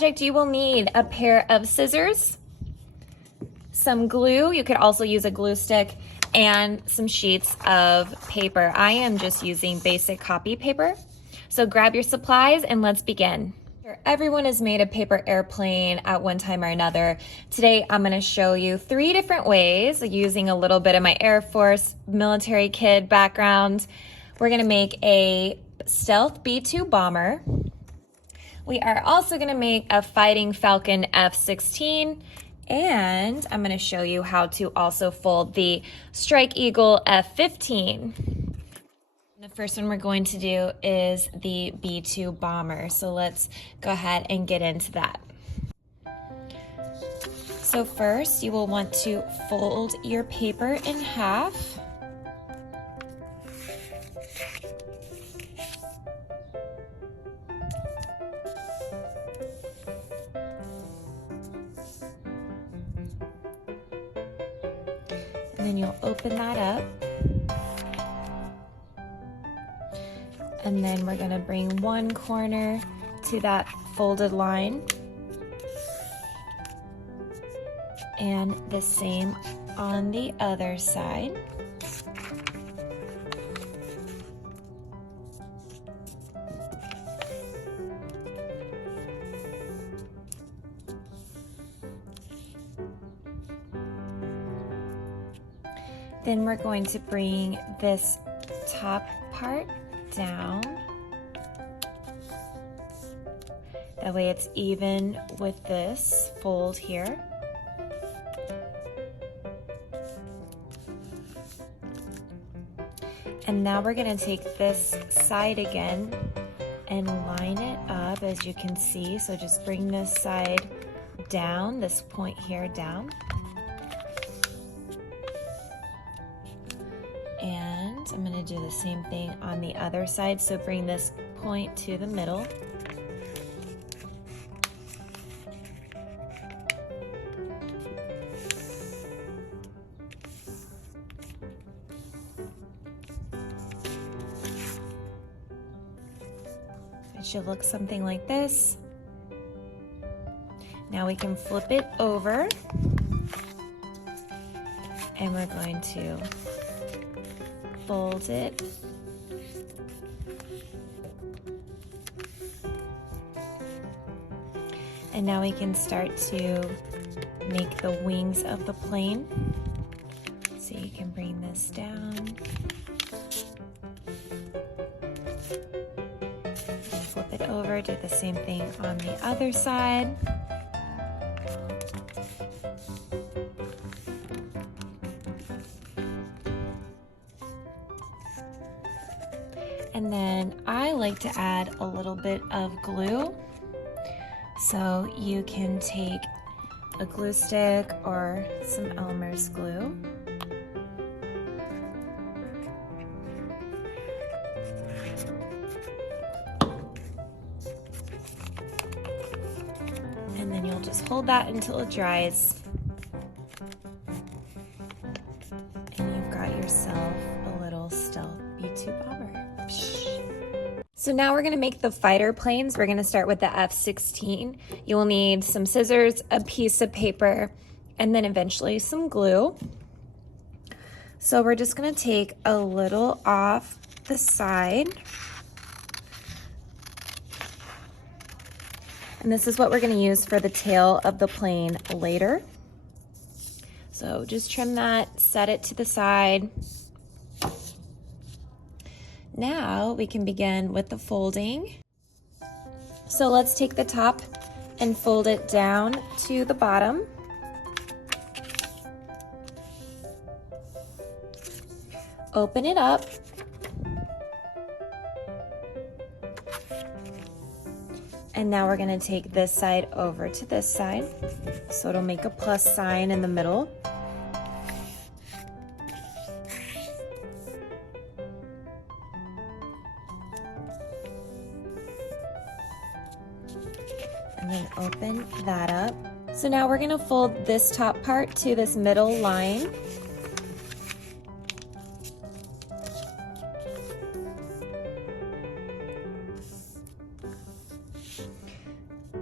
project, you will need a pair of scissors, some glue, you could also use a glue stick, and some sheets of paper. I am just using basic copy paper. So grab your supplies and let's begin. Everyone has made a paper airplane at one time or another. Today I'm going to show you 3 different ways using a little bit of my Air Force military kid background. We're going to make a stealth B-2 bomber. We are also going to make a Fighting Falcon F-16, and I'm going to show you how to also fold the Strike Eagle F-15. The first one we're going to do is the B-2 bomber. So let's go ahead and get into that. So first you will want to fold your paper in half. And then you'll open that up. And then we're going to bring one corner to that folded line. And the same on the other side. Then we're going to bring this top part down. That way it's even with this fold here. And now we're going to take this side again and line it up, as you can see. So just bring this side down, this point here down. And I'm going to do the same thing on the other side. So bring this point to the middle. It should look something like this. Now we can flip it over, and we're going to fold it. And now we can start to make the wings of the plane. So you can bring this down. Flip it over, do the same thing on the other side. And then I like to add a little bit of glue. So you can take a glue stick or some Elmer's glue. And then you'll just hold that until it dries. And you've got yourself a little stealth B-2 bomber. So now we're going to make the fighter planes. We're going to start with the F-16. You will need some scissors, a piece of paper, and then eventually some glue. So we're just going to take a little off the side. And this is what we're going to use for the tail of the plane later. So just trim that, set it to the side. Now we can begin with the folding. So let's take the top and fold it down to the bottom. Open it up. And now we're going to take this side over to this side. So it'll make a plus sign in the middle. And then open that up. So now we're going to fold this top part to this middle line.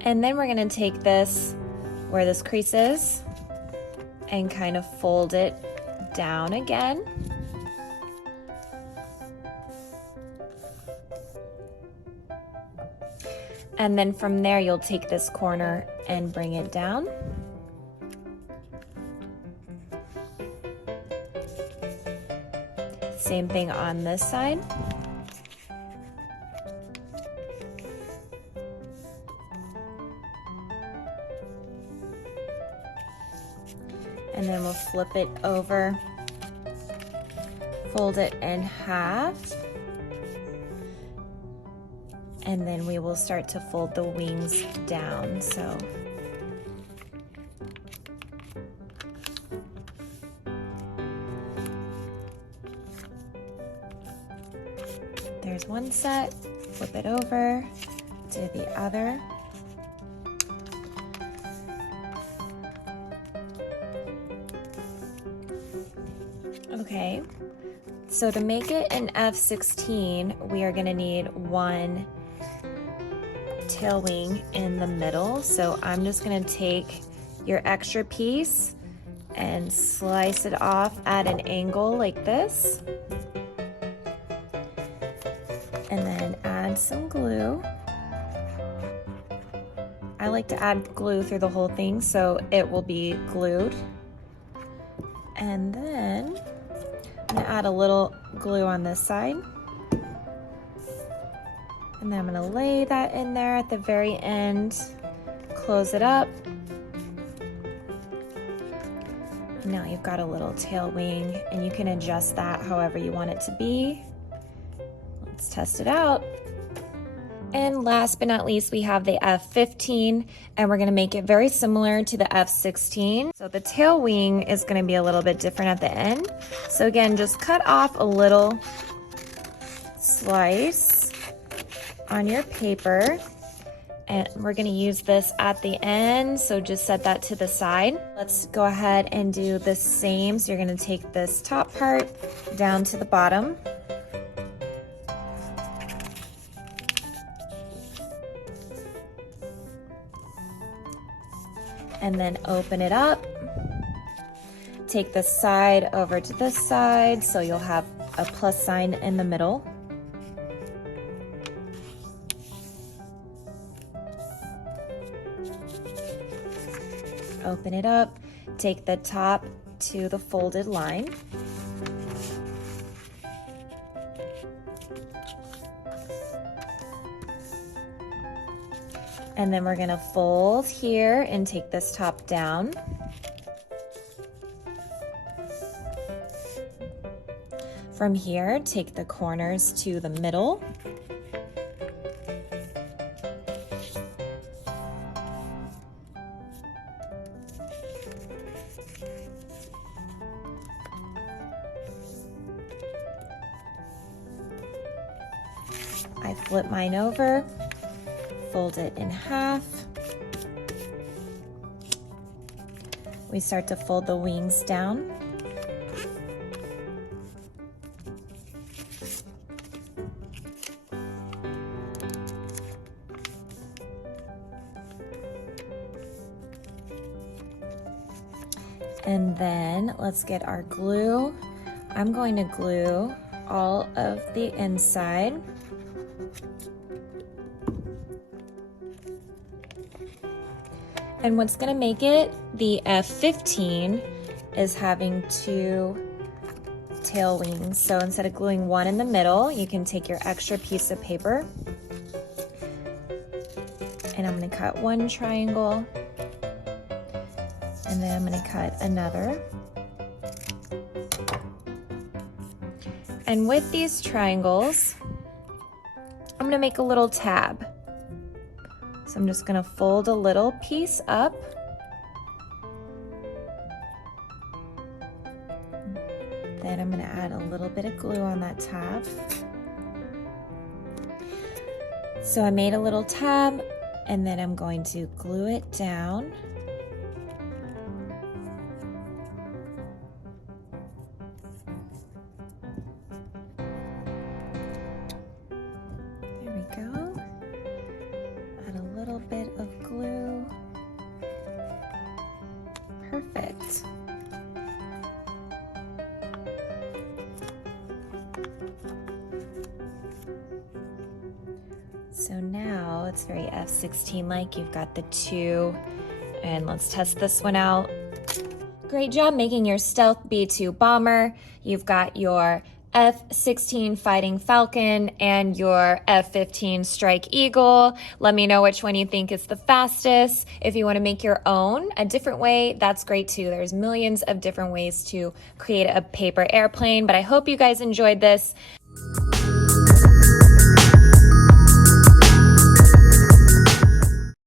And then we're gonna take this where this crease is and kind of fold it down again. And then from there, you'll take this corner and bring it down. Same thing on this side. And then we'll flip it over, fold it in half. And then we will start to fold the wings down. So there's one set, flip it over to the other. Okay, so to make it an F-16, we are gonna need one tail wing in the middle. So I'm just gonna take your extra piece and slice it off at an angle like this. And then add some glue. I like to add glue through the whole thing so it will be glued. And then I'm gonna add a little glue on this side. And then I'm gonna lay that in there at the very end, close it up. Now you've got a little tail wing, and you can adjust that however you want it to be. Let's test it out. And last but not least, we have the F-15, and we're gonna make it very similar to the F-16. So the tail wing is gonna be a little bit different at the end. So again, just cut off a little slice on your paper, and we're gonna use this at the end, so just set that to the side. Let's go ahead and do the same. So you're gonna take this top part down to the bottom. And then open it up. Take this side over to this side, so you'll have a plus sign in the middle. Open it up, take the top to the folded line. And then we're gonna fold here and take this top down. From here, take the corners to the middle. I flip mine over, fold it in half. We start to fold the wings down. And then let's get our glue. I'm going to glue all of the inside. And what's gonna make it the F-15 is having two tail wings. So instead of gluing one in the middle, you can take your extra piece of paper, and I'm gonna cut one triangle, and then I'm gonna cut another. And with these triangles, I'm gonna make a little tab. So I'm just gonna fold a little piece up. Then I'm gonna add a little bit of glue on that tab. So I made a little tab, and then I'm going to glue it down. There we go. Add a little bit of glue. So now it's very F-16-like. You've got the two, and let's test this one out. Great job making your stealth B-2 bomber. You've got your F-16 Fighting Falcon and your F-15 Strike Eagle. Let me know which one you think is the fastest. If you want to make your own a different way, that's great too. There's millions of different ways to create a paper airplane, but I hope you guys enjoyed this.